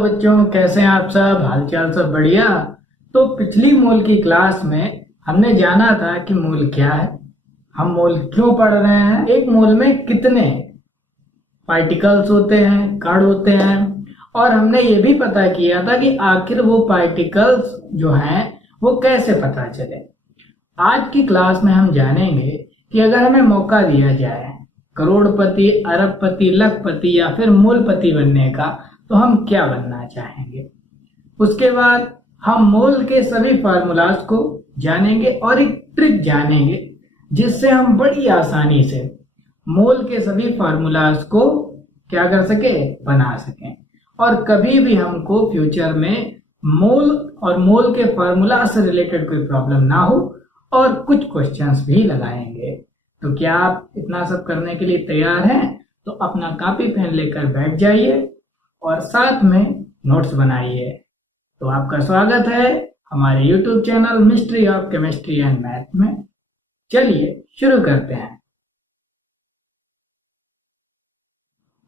Hello बच्चों, कैसे हैं आप सब? हालचाल सब बढ़िया। तो पिछली मोल की क्लास में हमने जाना था कि मोल क्या है, हम मोल क्यों पढ़ रहे हैं, एक मोल में कितने पार्टिकल्स होते हैं, कण होते हैं, और हमने ये भी पता किया था कि आखिर वो पार्टिकल्स जो हैं वो कैसे पता चले। आज की क्लास में हम जानेंगे कि अगर हमें मौका दिया जाए करोड़पति, अरबपति, लखपति या फिर मूलपति बनने का, तो हम क्या बनना चाहेंगे। उसके बाद हम मोल के सभी फार्मूलाज को जानेंगे और एक ट्रिक जानेंगे जिससे हम बड़ी आसानी से मोल के सभी फार्मूलाज को क्या कर सके, बना सकें, और कभी भी हमको फ्यूचर में मोल और मोल के फार्मूला से रिलेटेड कोई प्रॉब्लम ना हो, और कुछ क्वेश्चंस भी लगाएंगे। तो क्या आप इतना सब करने के लिए तैयार हैं? तो अपना कॉपी पेन लेकर बैठ जाइए और साथ में नोट्स बनाइए। तो आपका स्वागत है हमारे YouTube channel mystery of chemistry and math में। चलिए शुरू करते हैं।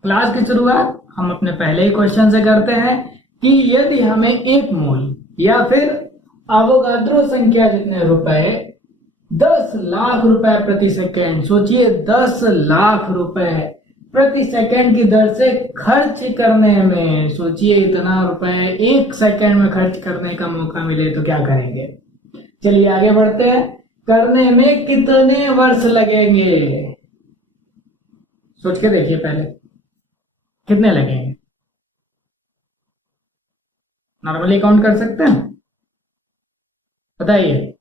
क्लास की शुरुआत हम अपने पहले ही क्वेश्चन से करते हैं कि यदि हमें 1 मोल या फिर अवोगाद्रो संख्या जितने रुपए 10 लाख रुपए प्रति सेकेंड, सोचिए 10 लाख रुपए प्रति सेकंड की दर से खर्च करने में, सोचिए इतना रुपए 1 सेकंड में खर्च करने का मौका मिले तो क्या करेंगे। चलिए आगे बढ़ते हैं। करने में कितने वर्ष लगेंगे, सोच के देखिए पहले कितने लगेंगे। नॉर्मली काउंट कर सकते हैं? बताइए,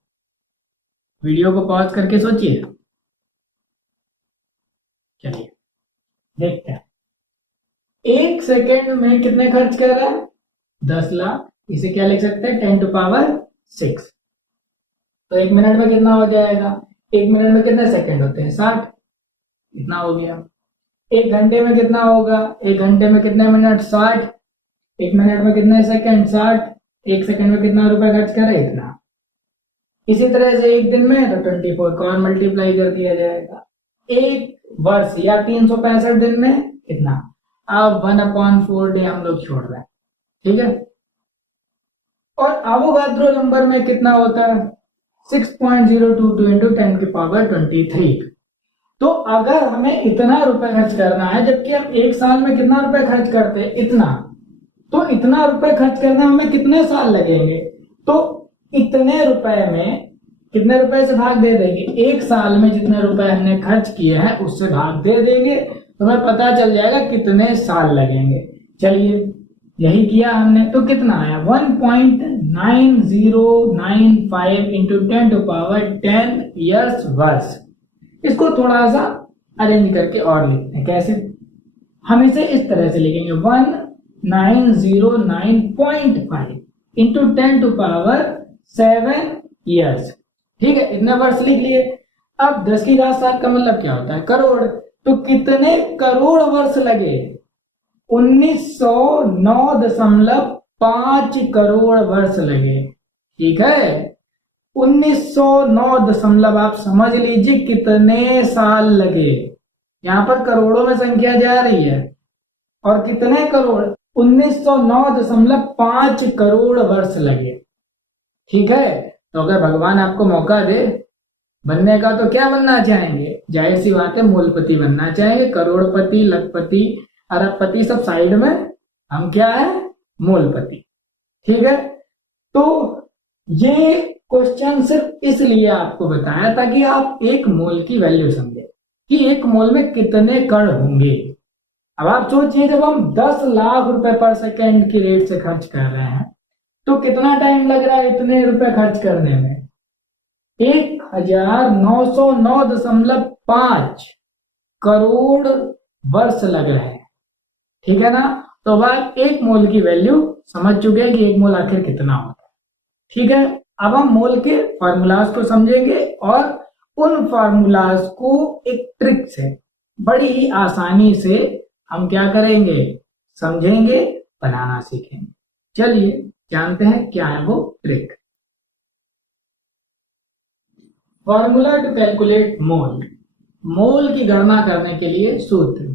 वीडियो को पॉज करके सोचिए। चलिए देखते हैं। 1 सेकेंड में कितने खर्च कर रहा है? 10 लाख। इसे क्या लिख सकते हैं? 10 to power 6। तो 1 मिनट में कितना हो जाएगा? 1 मिनट में कितने सेकंड होते हैं? 60। इतना हो गया। 1 घंटे में कितना होगा? 1 घंटे में कितने मिनट? 60। 1 मिनट में कितने सेकंड? 60। 1 सेकंड में कितना रुपए खर्च करे? इतना। इसी तरह से 1 दिन में तो 24 को और मल्टीप्लाई कर दिया जाएगा। 1 वर्ष या 365 दिन में कितना? अब 1/4 डे हम लोग छोड़ रहे हैं, ठीक है। और अवोगाद्रो नंबर में कितना होता है? 6.022 इंटू 10 की पावर 23। तो अगर हमें इतना रुपए खर्च करना है, जबकि हम 1 साल में कितना रुपए खर्च करते हैं? इतना। तो इतना रुपए खर्च करने में हमें कितने साल लगेंगे? तो इतने रुपए में कितने रुपए से भाग दे देंगे? 1 साल में जितने रुपए हमने खर्च किए हैं उससे भाग दे देंगे, तो हमें पता चल जाएगा कितने साल लगेंगे। चलिए यही किया हमने, तो कितना आया? 1.9095 इंटू 10 to power 10 ईयर्स वर्ष। इसको थोड़ा सा अरेंज करके और लिखते हैं। कैसे? हम इसे इस तरह से लिखेंगे 1909.5 इंटू 10 to power 7 ईयर्स। ठीक है, इतने वर्ष लिख लिए। अब 10 की घात 7 का मतलब क्या होता है? करोड़। तो कितने करोड़ वर्ष लगे? 1909.5 करोड़ वर्ष लगे। ठीक है, 1909 आप समझ लीजिए कितने साल लगे। यहां पर करोड़ों में संख्या जा रही है, और कितने करोड़? 1909.5 करोड़ वर्ष लगे। ठीक है, तो अगर भगवान आपको मौका दे बनने का तो क्या बनना चाहेंगे? जाहिर सी बात है, मूलपति बनना चाहेंगे। करोड़पति, लखपति, अरबपति सब साइड में, हम क्या है? मूलपति। ठीक है, तो ये क्वेश्चन सिर्फ इसलिए आपको बताया ताकि आप 1 मोल की वैल्यू समझे कि 1 मोल में कितने कण होंगे। अब आप सोचिए, जब हम 10 लाख रुपए पर सेकेंड की रेट से खर्च कर रहे हैं तो कितना टाइम लग रहा है इतने रुपए खर्च करने में? 1909.5 करोड़ वर्ष लग रहे हैं। ठीक है ना। तो अब 1 मोल की वैल्यू समझ चुके हैं कि 1 मोल आखिर कितना होता है। ठीक है, अब हम मोल के फार्मूलाज को समझेंगे और उन फार्मूलाज को एक ट्रिक से बड़ी ही आसानी से हम क्या करेंगे? समझेंगे, बनाना सीखेंगे। चलिए जानते हैं क्या है वो ट्रिक। फॉर्मूला टू कैलकुलेट मोल। मोल की गणना करने के लिए सूत्र।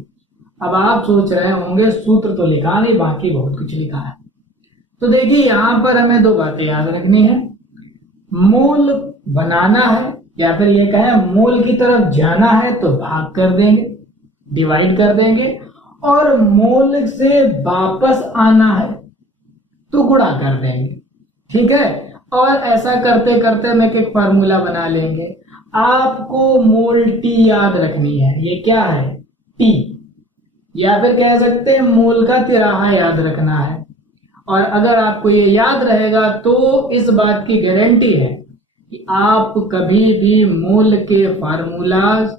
अब आप सोच रहे होंगे सूत्र तो लिखा नहीं, बाकी बहुत कुछ लिखा है। तो देखिए यहाँ पर हमें दो बातें याद रखनी है। मोल बनाना है या फिर ये कहें मोल की तरफ जाना है तो भाग कर देंगे, डिवाइड कर देंगे, और मोल से वापस आना है तो गुणा कर देंगे। ठीक है, और ऐसा करते करते हम एक फार्मूला बना लेंगे। आपको मोल टी याद रखनी है, ये क्या है टी, या फिर कह सकते हैं मोल का तिराहा याद रखना है। और अगर आपको ये याद रहेगा तो इस बात की गारंटी है कि आप कभी भी मोल के फार्मूलाज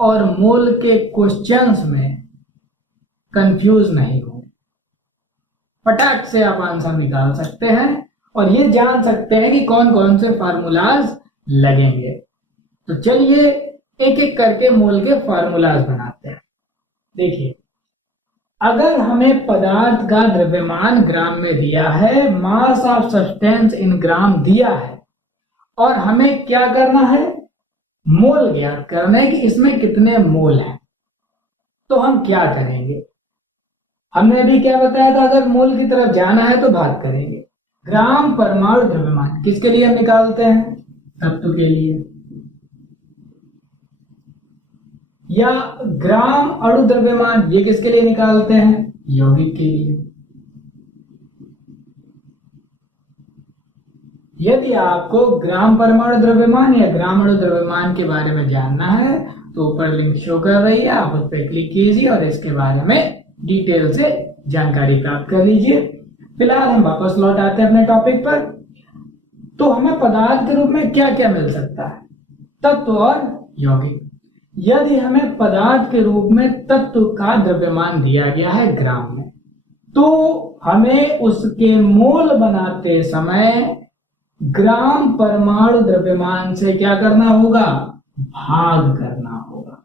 और मोल के क्वेश्चंस में कंफ्यूज नहीं हो, फटाक से आप आंसर निकाल सकते हैं और ये जान सकते हैं कि कौन कौन से फार्मूलाज लगेंगे। तो चलिए एक एक करके मोल के फार्मूलाज बनाते हैं। देखिए, अगर हमें पदार्थ का द्रव्यमान ग्राम में दिया है, मास ऑफ सब्सटेंस इन ग्राम दिया है, और हमें क्या करना है, मोल ज्ञात करना है कि इसमें कितने मोल हैं, तो हम क्या करेंगे। हमने अभी क्या बताया था, अगर मोल की तरफ जाना है तो भाग करेंगे। ग्राम परमाणु द्रव्यमान किसके लिए हम निकालते हैं, तत्व के लिए, या ग्राम अणु द्रव्यमान ये किसके लिए निकालते हैं, यौगिक के लिए। यदि आपको ग्राम परमाणु द्रव्यमान या ग्राम अणु द्रव्यमान के बारे में जानना है तो ऊपर लिंक शो कर रही है, आप उस पर क्लिक कीजिए और इसके बारे में डिटेल से जानकारी प्राप्त कर लीजिए। फिलहाल हम वापस लौट आते हैं अपने टॉपिक पर। तो हमें पदार्थ के रूप में क्या क्या मिल सकता है, तत्व और यौगिक। यदि हमें पदार्थ के रूप में तत्व का द्रव्यमान दिया गया है ग्राम में, तो हमें उसके मोल बनाते समय ग्राम परमाणु द्रव्यमान से क्या करना होगा, भाग करना होगा।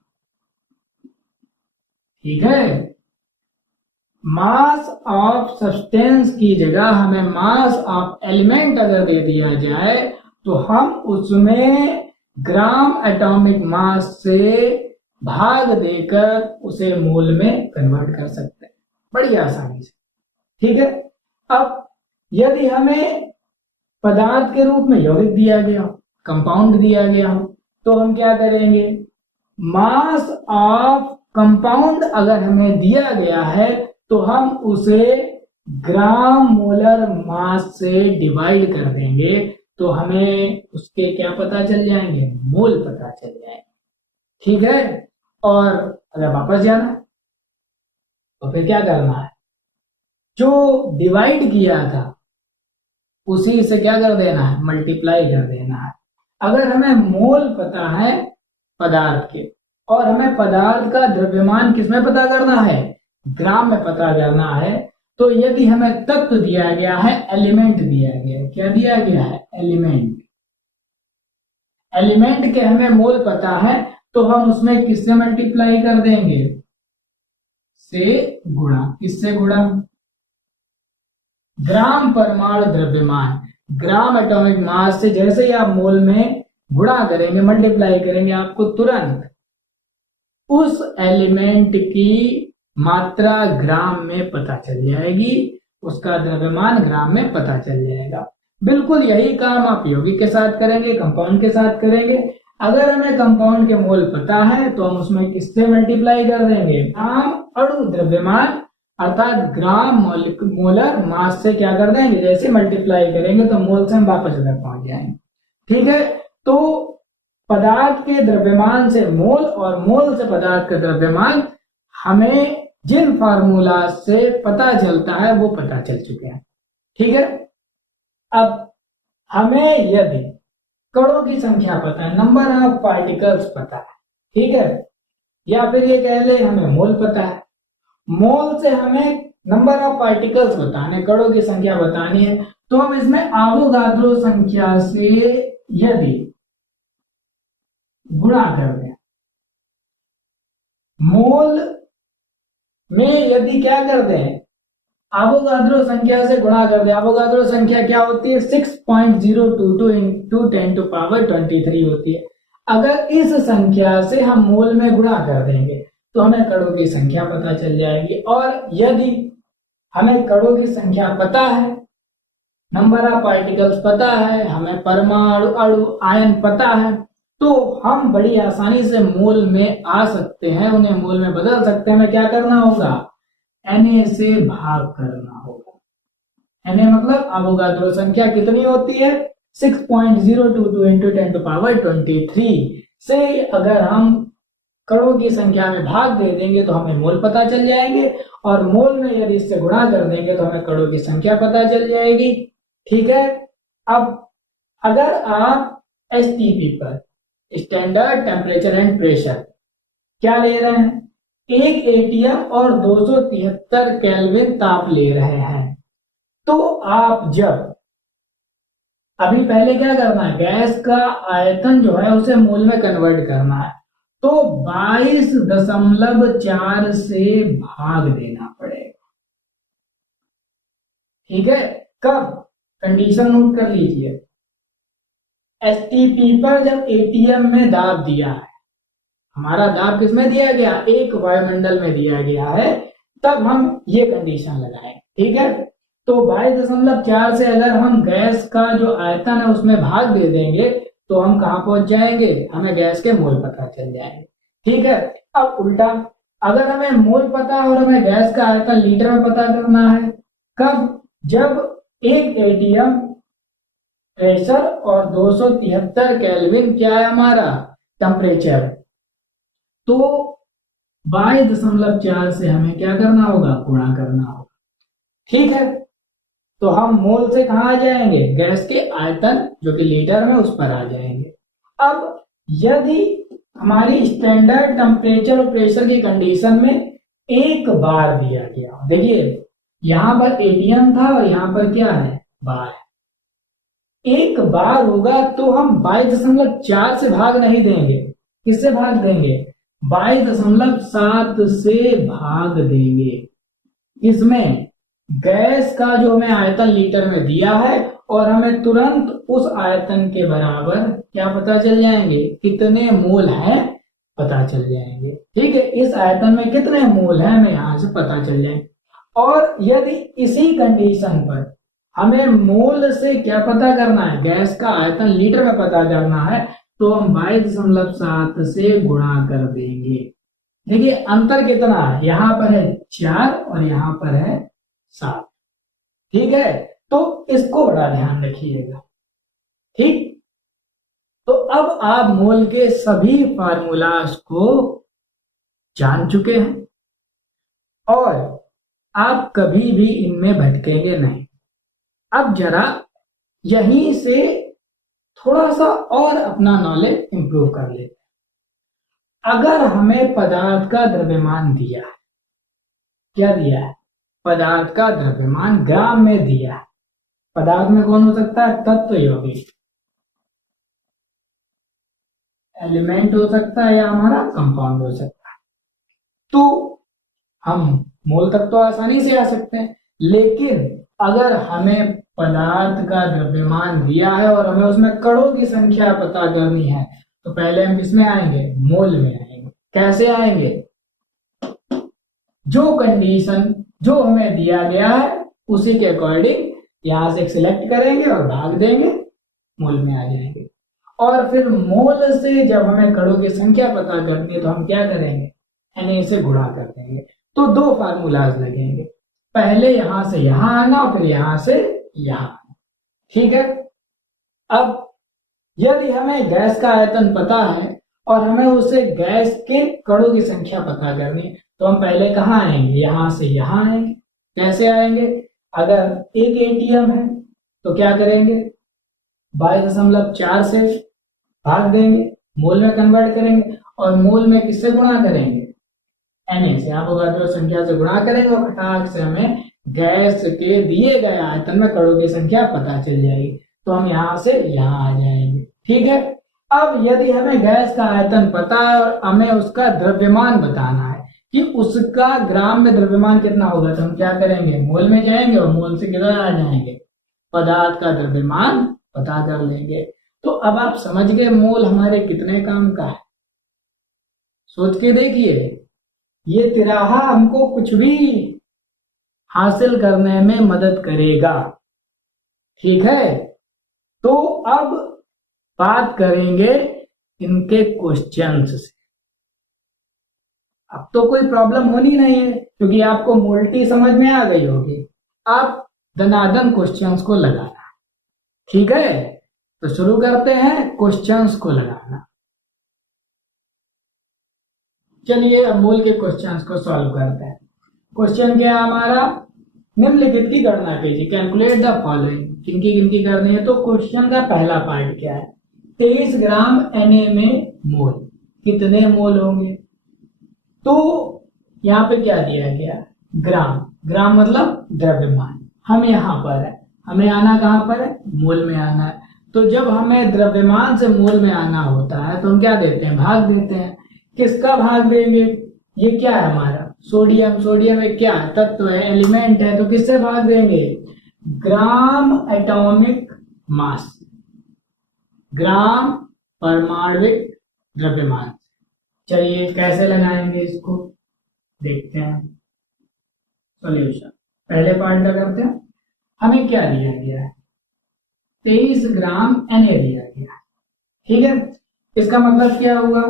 ठीक है, मास ऑफ सब्सटेंस की जगह हमें मास ऑफ एलिमेंट अगर दे दिया जाए तो हम उसमें ग्राम एटॉमिक मास से भाग देकर उसे मोल में कन्वर्ट कर सकते हैं बड़ी आसानी से। ठीक है, अब यदि हमें पदार्थ के रूप में यौगिक दिया गया हो, कंपाउंड दिया गया हो, तो हम क्या करेंगे, मास ऑफ कंपाउंड अगर हमें दिया गया है तो हम उसे ग्राम मोलर मास से डिवाइड कर देंगे, तो हमें उसके क्या पता चल जाएंगे, मोल पता चल जाएंगे। ठीक है, और अगर वापस जाना है तो फिर क्या करना है, जो डिवाइड किया था उसी से क्या कर देना है, मल्टीप्लाई कर देना है। अगर हमें मोल पता है पदार्थ के और हमें पदार्थ का द्रव्यमान किसमें पता करना है, ग्राम में पता करना है, तो यदि हमें तत्व दिया गया है, एलिमेंट दिया गया है, क्या दिया गया है, एलिमेंट, एलिमेंट के हमें मोल पता है तो हम उसमें किससे मल्टीप्लाई कर देंगे, से गुणा। किससे गुणा, ग्राम परमाणु द्रव्यमान, ग्राम एटॉमिक मास से जैसे ही आप मोल में गुणा करेंगे, मल्टीप्लाई करेंगे, आपको तुरंत उस एलिमेंट की मात्रा ग्राम में पता चल जाएगी, उसका द्रव्यमान ग्राम में पता चल जाएगा। बिल्कुल यही काम आप यौगिक के साथ करेंगे, कंपाउंड के साथ करेंगे। अगर हमें कंपाउंड के मोल पता है तो हम उसमें किससे मल्टीप्लाई कर देंगे, ग्राम अणु द्रव्यमान अर्थात ग्राम मोलर मास से क्या कर देंगे, जैसे मल्टीप्लाई करेंगे तो मोल से हम वापस इधर पहुंच जाएंगे। ठीक है, तो पदार्थ के द्रव्यमान से मोल और मोल से पदार्थ का द्रव्यमान हमें जिन फार्मूला से पता चलता है वो पता चल चुके हैं। ठीक है, अब हमें यदि कणों की संख्या पता है, नंबर ऑफ पार्टिकल्स पता है, ठीक है, या फिर ये कह ले हमें मोल पता है, मोल से हमें नंबर ऑफ पार्टिकल्स बताने, कणों की संख्या बतानी है, तो हम इसमें एवोगाड्रो संख्या से यदि गुणा कर दें, मोल में यदि क्या कर दें, एवोगाड्रो संख्या से गुणा कर दें। एवोगाड्रो संख्या क्या होती है, 6.022 इंटू 10⁻23 होती है। अगर इस संख्या से हम मोल में गुणा कर देंगे तो हमें कणों की संख्या पता चल जाएगी। और यदि हमें कणों की संख्या पता है नंबर ऑफ पार्टिकल्स पता है, हमें परमाणु अणु आयन पता है, तो हम बड़ी आसानी से मोल में आ सकते हैं, उन्हें मोल में बदल सकते हैं। हमें क्या करना होगा, Na से भाग करना होगा। Na मतलब अवोगाद्रो संख्या कितनी होती है, 6.022 इंटू 10⁻23 से अगर हम कणों की संख्या में भाग दे देंगे तो हमें मोल पता चल जाएंगे, और मोल में यदि इससे गुणा कर देंगे तो हमें कणों की संख्या पता चल जाएगी। ठीक है। अब अगर आप एसटीपी पर, स्टैंडर्ड टेम्परेचर एंड प्रेशर, क्या ले रहे हैं, 1 एटीएम और 273 केल्विन ताप ले रहे हैं, तो आप जब अभी पहले क्या करना है, गैस का आयतन जो है उसे मोल में कन्वर्ट करना है, तो 22.4 से भाग देना पड़ेगा। ठीक है। कब, कंडीशन नोट कर लीजिए, एसटीपी पर जब एटीएम में दाब दिया है, हमारा दाब किसमें दिया गया, एक वायुमंडल में दिया गया है, तब हम ये कंडीशन लगाएं। ठीक है। तो 22.4 से अगर हम गैस का जो आयतन है उसमें भाग दे देंगे तो हम कहां पहुंच जाएंगे, हमें गैस के मोल पता चल जाएंगे। ठीक है। अब उल्टा, अगर हमें मोल पता है और हमें गैस का आयतन लीटर में पता करना है, कब, जब 1 एटीएम प्रेशर और 273 केल्विन क्या है हमारा टेम्परेचर, तो 22.4 से हमें क्या करना होगा, गुणा करना होगा। ठीक है। तो हम मोल से कहां आ जाएंगे, गैस के आयतन जो कि लीटर में, उस पर आ जाएंगे। अब यदि हमारी स्टैंडर्ड टेम्परेचर और प्रेशर की कंडीशन में एक बार दिया गया, देखिए यहां पर एटीएम था और यहां पर क्या है, बार है, एक बार होगा तो हम 22.4 से भाग नहीं देंगे, किससे भाग देंगे, 22.7 से भाग देंगे। इसमें गैस का जो हमें आयतन लीटर में दिया है, और हमें तुरंत उस आयतन के बराबर क्या पता चल जाएंगे, कितने मोल हैं पता चल जाएंगे। ठीक है। इस आयतन में कितने मोल हैं हमें यहां से पता चल जाएंगे। और यदि इसी कंडीशन पर हमें मोल से क्या पता करना है, गैस का आयतन लीटर में पता करना है, तो हम 22.7 से गुणा कर देंगे। देखिए अंतर कितना है, यहां पर है 4 और यहां पर है 7। ठीक है। तो इसको बड़ा ध्यान रखिएगा। ठीक। तो अब आप मोल के सभी फार्मूलास को जान चुके हैं और आप कभी भी इनमें भटकेंगे नहीं। अब जरा यहीं से थोड़ा सा और अपना नॉलेज इंप्रूव कर लेते हैं। अगर हमें पदार्थ का द्रव्यमान दिया है, क्या दिया है, पदार्थ का द्रव्यमान ग्राम में दिया है। पदार्थ में कौन हो सकता है, तत्व यौगिक, एलिमेंट हो सकता है, या हमारा कंपाउंड हो सकता है। तो हम मोल तक तो आसानी से आ सकते हैं, लेकिन अगर हमें पदार्थ का द्रव्यमान दिया है और हमें उसमें कणों की संख्या पता करनी है, तो पहले हम किसमें आएंगे, मोल में आएंगे। कैसे आएंगे, जो कंडीशन जो हमें दिया गया है उसी के अकॉर्डिंग यहां से सिलेक्ट करेंगे और भाग देंगे, मोल में आ जाएंगे। और फिर मोल से जब हमें कणों की संख्या पता करनी है तो हम क्या करेंगे, Na से गुणा कर देंगे। तो दो फार्मूलाज लगेंगे, पहले यहां से यहां आना, फिर यहां से यहां आना। ठीक है। अब यदि हमें गैस का आयतन पता है और हमें उसे गैस के कणों की संख्या पता करनी है, तो हम पहले कहां आएंगे, यहां से यहां आएंगे। कैसे आएंगे, अगर 1 एटीएम है तो क्या करेंगे, 22.4 से भाग देंगे, मोल में कन्वर्ट करेंगे, और मोल में किससे गुणा करेंगे, Na से, अवोगाद्रो संख्या से गुणा करेंगे, और फटाक से हमें गैस के दिए गए आयतन में कणों की संख्या पता चल जाएगी। तो हम यहां से यहां आ जाएंगे। ठीक है। अब यदि हमें गैस का आयतन पता है और हमें उसका द्रव्यमान बताना है कि उसका ग्राम में द्रव्यमान कितना होगा, तो हम क्या करेंगे, मोल में जाएंगे और मोल से किधर आ जाएंगे, पदार्थ का द्रव्यमान पता कर लेंगे। तो अब आप समझ गए मोल हमारे कितने काम का है। सोच के देखिए, ये तिराहा हमको कुछ भी हासिल करने में मदद करेगा। ठीक है, तो अब बात करेंगे इनके क्वेश्चंस से। अब तो कोई प्रॉब्लम होनी नहीं है क्योंकि आपको मोल्टी समझ में आ गई होगी। अब धनाधन क्वेश्चंस को लगाना है, ठीक है। तो शुरू करते हैं क्वेश्चंस को लगाना। चलिए अब मोल के क्वेश्चंस को सॉल्व करते हैं। क्वेश्चन क्या है हमारा, निम्नलिखित की गणना कीजिए, कैलकुलेट द फॉलोइंग। किनकी गिनती करनी है, तो क्वेश्चन का पहला पार्ट क्या है, 23 ग्राम Na में मोल, कितने मोल होंगे। तो यहाँ पे क्या दिया गया, ग्राम, ग्राम मतलब द्रव्यमान। हम यहाँ पर है, हमें आना कहाँ पर है, मोल में आना है। तो जब हमें द्रव्यमान से मोल में आना होता है तो हम क्या देते हैं, भाग देते हैं। किसका भाग देंगे, ये क्या है हमारा सोडियम, सोडियम एक क्या है, तत्व है, एलिमेंट है, तो किससे भाग देंगे, ग्राम एटॉमिक मास, ग्राम परमाणविक द्रव्यमान। चलिए कैसे लगाएंगे इसको, देखते हैं सॉल्यूशन। पहले पार्ट का करते हैं। हमें क्या दिया गया है, 23 ग्राम Na दिया गया है, ठीक है। इसका मतलब क्या हुआ,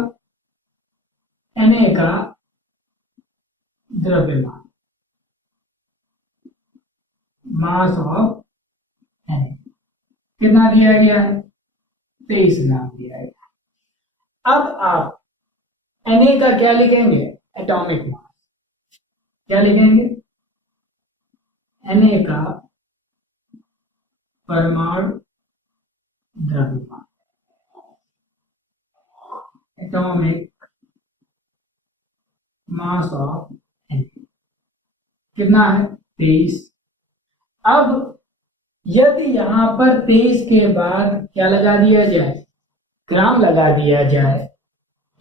Na का द्रव्यमान, मास ऑफ Na कितना दिया गया है, 23 ग्राम दिया गया। अब आप Na का क्या लिखेंगे, एटॉमिक मास, क्या लिखेंगे, Na का परमाणु द्रव्यमान, एटॉमिक मास ऑफ Na कितना है, 23। अब यदि यहां पर 23 के बाद क्या लगा दिया जाए, ग्राम लगा दिया जाए,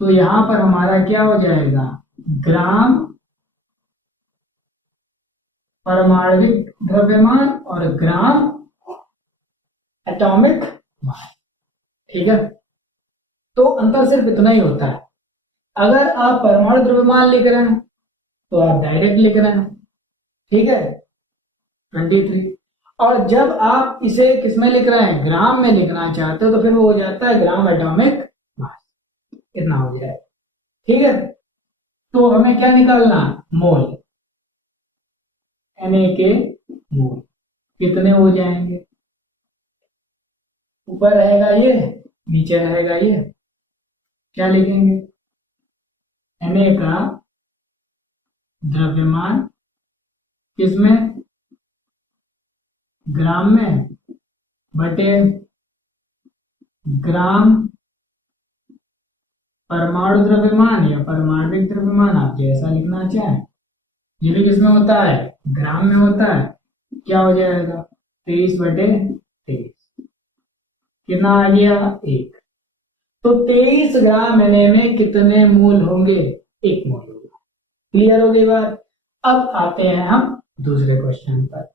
तो यहां पर हमारा क्या हो जाएगा, ग्राम परमाणविक द्रव्यमान और ग्राम एटॉमिक मास, ठीक है। तो अंतर सिर्फ इतना ही होता है, अगर आप परमाणु द्रव्यमान लिख रहे हैं तो आप डायरेक्ट लिख रहे हैं, ठीक है, 23। और जब आप इसे किसमें लिख रहे हैं, ग्राम में लिखना चाहते हो, तो फिर वो हो जाता है ग्राम एटॉमिक मास, इतना हो जाएगा, ठीक है। तो हमें क्या निकालना, मोल, Na के मोल कितने हो जाएंगे, ऊपर रहेगा ये, नीचे रहेगा ये, क्या लिखेंगे, Na का द्रव्यमान किसमें, ग्राम में, बटे ग्राम परमाणु द्रव्यमान या परमाणविक द्रव्यमान, आप जैसा लिखना चाहें। ये भी किसमें होता है, ग्राम में होता है। क्या हो जाएगा, 23 बटे 23, कितना आ गया, 1। तो 23 ग्राम Na में कितने मोल होंगे, 1 मोल होगा। क्लियर हो गई बात। अब आते हैं हम दूसरे क्वेश्चन पर।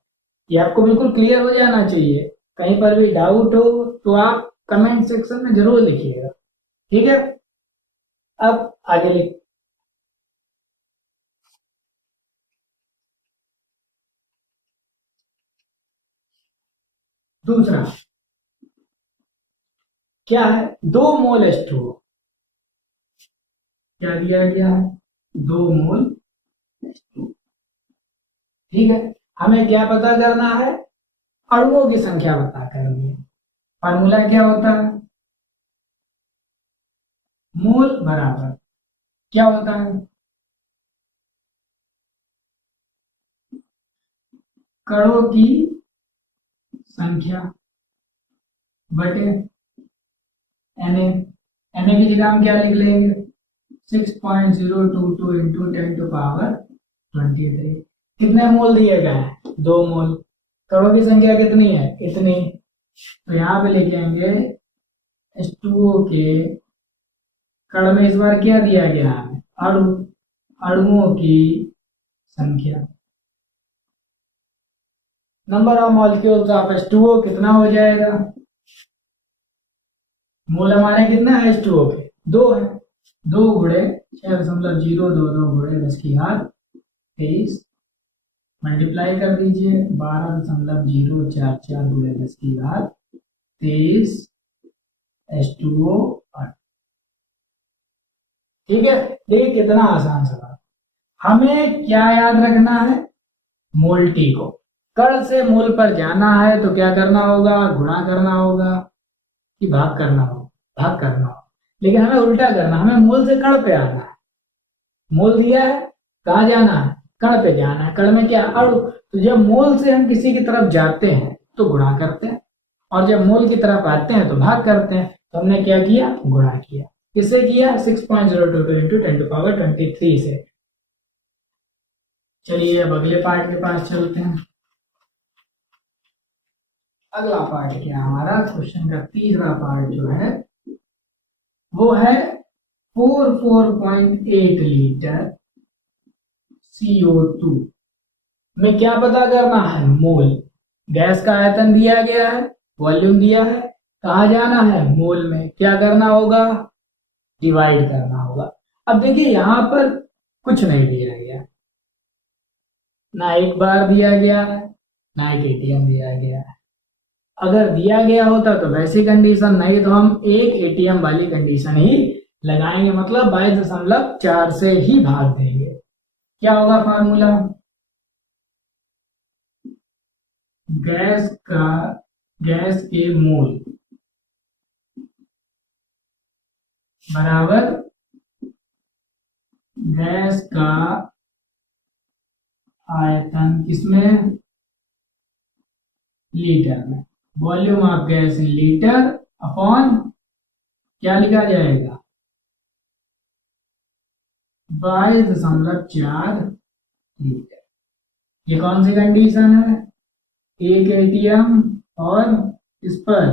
ये आपको बिल्कुल क्लियर हो जाना चाहिए, कहीं पर भी डाउट हो तो आप कमेंट सेक्शन में जरूर लिखिएगा, ठीक है। अब आगे लिख, दूसरा क्या है, 2 मोल H2O, क्या दिया गया है, 2 मोल H2O, ठीक है। हमें क्या पता करना है, अणुओं की संख्या पता करनी है। फार्मूला क्या होता है, मोल बराबर क्या होता है, कणों की संख्या बटे Na की जगह हम क्या लिख लेंगे, 6.022 इंटू 10⁻23। कितने मोल दिए गए हैं, 2 मोल। कणों की संख्या कितनी है, इतनी। तो यहाँ पे लिखेंगे H2O के कण में इस बार क्या दिया गया है, अणु, अणुओं की संख्या, number of molecules of H2O कितना हो जाएगा, मोल हमारे कितना है H2O के, 2 है, 2 गुणे 6.022 गुणे 10⁻23 मल्टीप्लाई कर दीजिए 12.044 गुणे 10 की घात 23 H2O। ठीक है, देखिए कितना आसान सवाल। हमें क्या याद रखना है? मोल टी को कण से मोल पर जाना है तो क्या करना होगा? गुणा करना होगा कि भाग करना होगा? भाग करना होगा। लेकिन हमें उल्टा करना, हमें मोल से कण पे आना है। मोल दिया है, कहाँ जाना है? कण पे जाना है। कण में क्या? अणु। तो जब मोल से हम किसी की तरफ जाते हैं तो गुणा करते हैं, और जब मोल की तरफ आते हैं तो भाग करते हैं। तो हमने क्या किया? गुणा किया। किससे किया? 6.022 इंटू 10⁻23 से। चलिए अब अगले पार्ट के पास चलते हैं। अगला पार्ट क्या हमारा? क्वेश्चन का तीसरा पार्ट जो है वो है 44.8 लीटर CO2 में क्या पता करना है? मोल। गैस का आयतन दिया गया है, वॉल्यूम दिया है, कहा जाना है? मोल में। क्या करना होगा? डिवाइड करना होगा। अब देखिए यहां पर कुछ नहीं दिया गया, ना एक बार दिया गया है, ना एक एटीएम दिया गया है। अगर दिया गया होता तो वैसी कंडीशन, नहीं तो हम एक एटीएम वाली कंडीशन ही लगाएंगे, मतलब 22.4 से ही भाग देंगे। क्या होगा फार्मूला? गैस के मोल बराबर गैस का आयतन, किसमें? लीटर में। Volume of gas in litre upon क्या लिखा जाएगा? 22.4 लीटर। ये कौन सी कंडीशन है? एक एटीएम और इस पर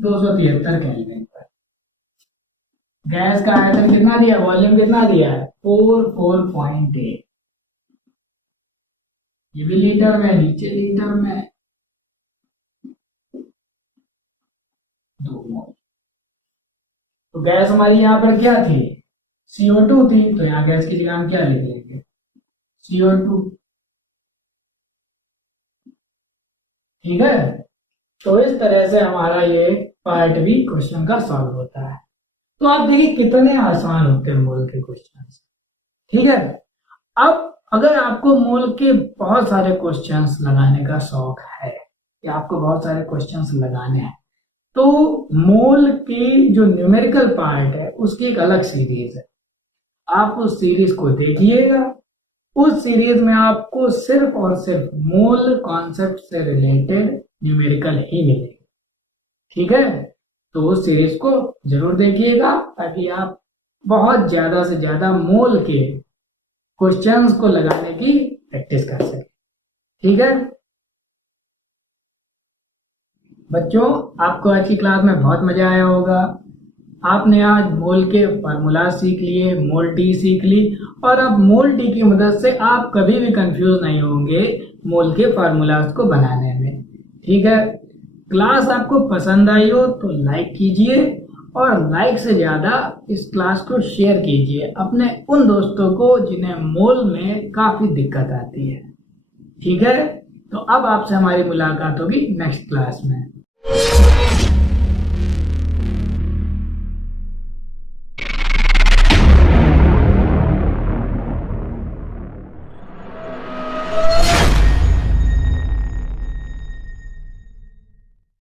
273 केल्विन पर। गैस का आयतन कितना दिया? वॉल्यूम कितना दिया है? 44.8। ये भी लीटर में, नीचे लीटर में 2 मोल। तो गैस हमारी यहाँ पर क्या थी? CO2 थी, तो यहाँ गैस की जगह हम क्या लिख लेंगे? CO2। ठीक है, तो इस तरह से हमारा ये पार्ट भी क्वेश्चन का सॉल्व होता है। तो आप देखिए कितने आसान होते हैं मोल के क्वेश्चन। ठीक है, अब अगर आपको मोल के बहुत सारे क्वेश्चंस लगाने का शौक है या आपको बहुत सारे क्वेश्चंस लगाने हैं, तो मोल की जो न्यूमेरिकल पार्ट है उसकी एक अलग सीरीज है। आप उस सीरीज को देखिएगा। उस सीरीज में आपको सिर्फ और सिर्फ मोल कॉन्सेप्ट से रिलेटेड न्यूमेरिकल ही मिलेगा। ठीक है, तो उस सीरीज को जरूर देखिएगा ताकि आप बहुत ज्यादा से ज्यादा मोल के क्वेश्चंस को लगाने की प्रैक्टिस कर सकें। ठीक है बच्चों, आपको आज की क्लास में बहुत मजा आया होगा। आपने आज मोल के फार्मूला सीख लिए, मोल टी सीख ली, और अब मोल टी की मदद से आप कभी भी कंफ्यूज नहीं होंगे मोल के फार्मूलाज को बनाने में। ठीक है, क्लास आपको पसंद आई हो तो लाइक कीजिए, और लाइक से ज्यादा इस क्लास को शेयर कीजिए अपने उन दोस्तों को जिन्हें मोल में काफी दिक्कत आती है। ठीक है, तो अब आपसे हमारी मुलाकात होगी नेक्स्ट क्लास में।